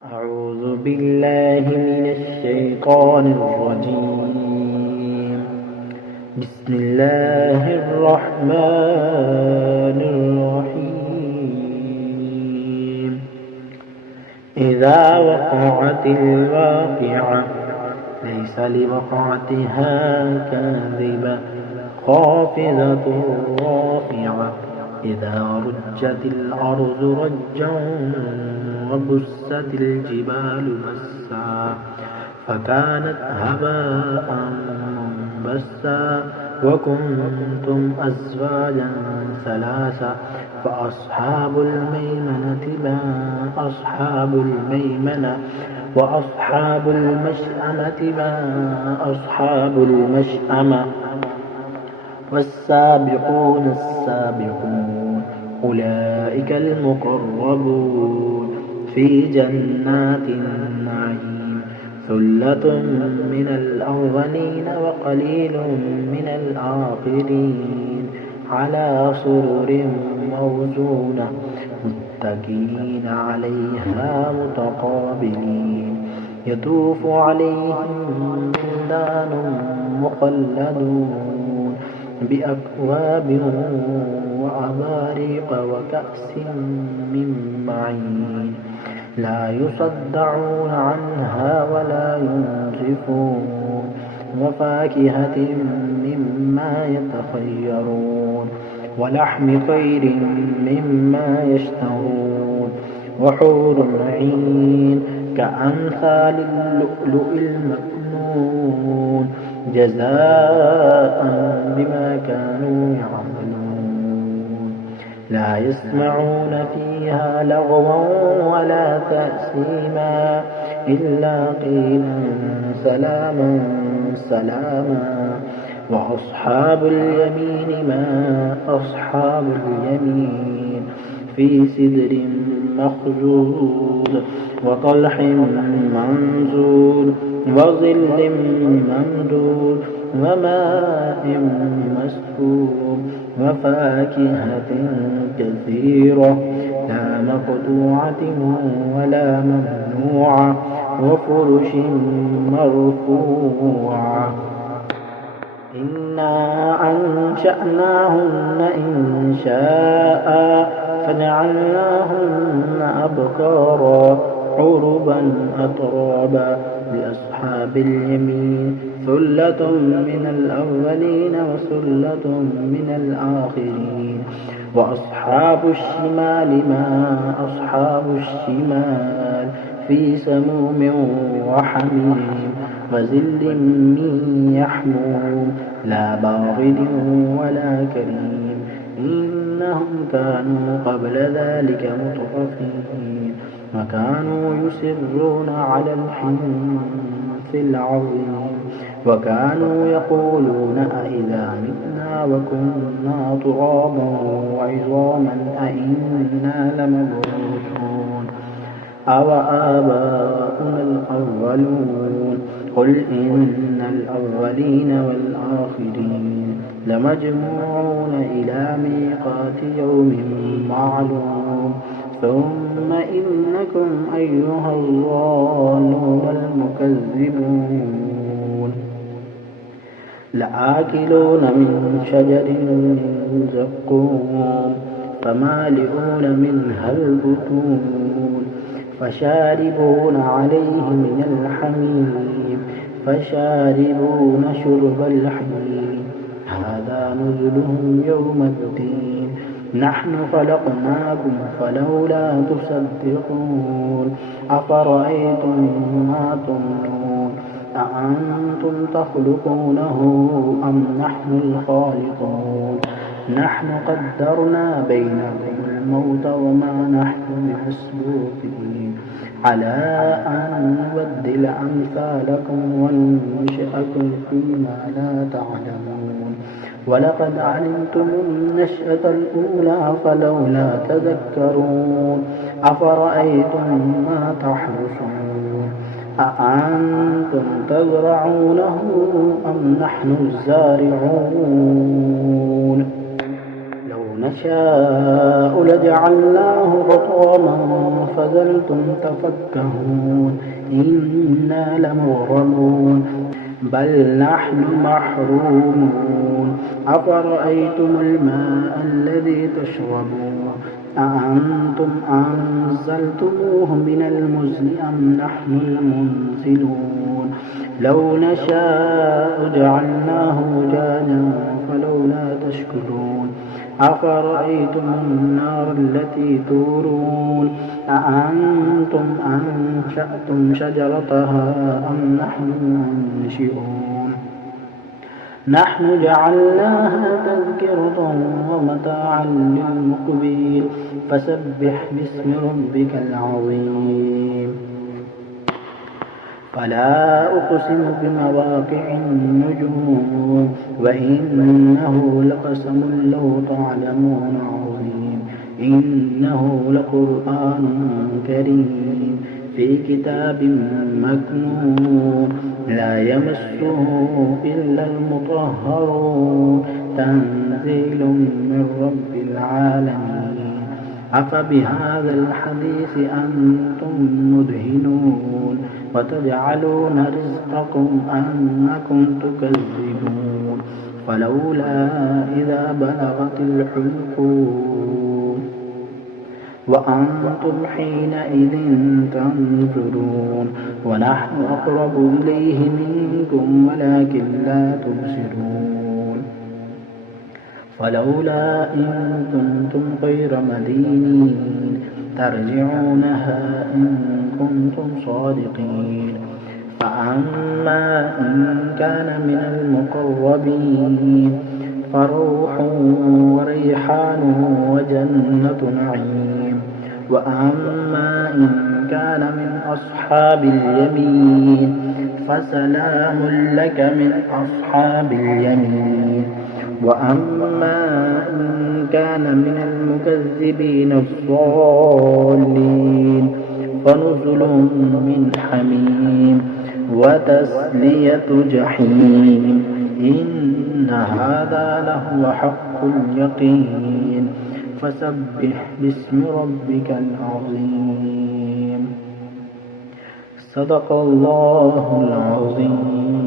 أعوذ بالله من الشيطان الرجيم. بسم الله الرحمن الرحيم. إذا وقعت الواقعة ليس لوقعتها كاذبة خافضة رافعة. إذا رجت الأرض رجا وبست الجبال بسا فكانت هباء منبثا وكنتم أزواجا ثلاثا فأصحاب الميمنة ما أصحاب الميمنة وأصحاب المشأمة ما أصحاب المشأمة والسابقون السابقون أولئك المقربون في جنات النعيم. ثلة من الأولين وقليل من الآخرين على سرر موزونة متكئين عليها متقابلين. يطوف عليهم ولدان مخلدون بأكواب وأباريق وكأس من معين لا يصدعون عنها ولا ينزفون وفاكهة مما يتخيرون ولحم طير مما يشتهون وحور عين كأمثال اللؤلؤ المكنون جزاء بما كانوا يعملون. لا يسمعون فيها لغوا ولا تأثيما إلا قيلا سلاما سلاما. وأصحاب اليمين ما أصحاب اليمين في سدر مخضود وطلح منضود وظل ممدود وماء مسكوب وفاكهة كثيرة لا مقطوعة ولا ممنوعة وفرش مرفوعة. إنا أنشأناهن إنشاء فجعلناهن أبكارا عربا أترابا لأصحاب اليمين ثلة من الأولين وثلة من الآخرين. وأصحاب الشمال ما أصحاب الشمال في سموم وحميم وظل من يحموم لا بارد ولا كريم. إنهم كانوا قبل ذلك مترفين وكانوا يصرون على الحنث العظيم وكانوا يقولون أئذا متنا وكنا ترابا وعظاما أئنا لمبعوثون أوآباؤنا الأولون قل إن الأولين والآخرين لمجموعون إلى ميقات يوم معلوم. ثم إنكم أيها الضالون المكذبون لآكلون من شجر من زقوم فمالئون منها البطون فشاربون عليه من الحميم فشاربون شرب الحميم هذا نزلهم يوم الدين. نحن خلقناكم فلولا تصدقون أفرأيتم ما تمنون أأنتم تخلقونه أم نحن الخالقون. نحن قدرنا بينكم الموت وما نحن بمسبوقين على أن نبدل أمثالكم وننشئكم فيما لا تعلمون. ولقد علمتم النشأة الأولى فلولا تذكرون أفرأيتم ما تحرثون أأنتم تزرعونه أم نحن الزارعون. لو نشاء لجعلناه حطاما فظلتم تفكهون إنا لمغرمون بل نحن محرومون أفرأيتم الماء الذي تشربون أأنتم أنزلتموه من المزن أم نحن المنزلون لو نشاء جعلناه أجاجا فلولا تشكرون أفرأيتم النار التي تورون أأنتم أنشأتم شجرتها أم نحن المنشئون نحن جعلناها تذكرة ومتاعا للمقبين فسبح باسم ربك العظيم فلا أقسم بمواقع النجوم وإنه لقسم لو تعلمون عظيم إنه لقرآن كريم في كتاب مكنون لا يمسه إلا المطهرون تنزيل من رب العالمين أفبهذا الحديث أنتم مدهنون وتجعلون رزقكم أنكم تكذبون فلولا إذا بلغت الحلقوم وأنتم حينئذ تنظرون ونحن أقرب إليه منكم ولكن لا تبصرون فلولا إن كنتم غير مدينين ترجعونها إن كنتم صادقين فأما إن كان من المقربين فروح وريحان وجنة نعيم وأما إن كان من أصحاب اليمين فسلام لك من أصحاب اليمين وأما إن كان من المكذبين الضالين فنزل من حميم وتسلية جحيم إن هذا لهو حق اليقين فسبح باسم ربك العظيم صدق الله العظيم.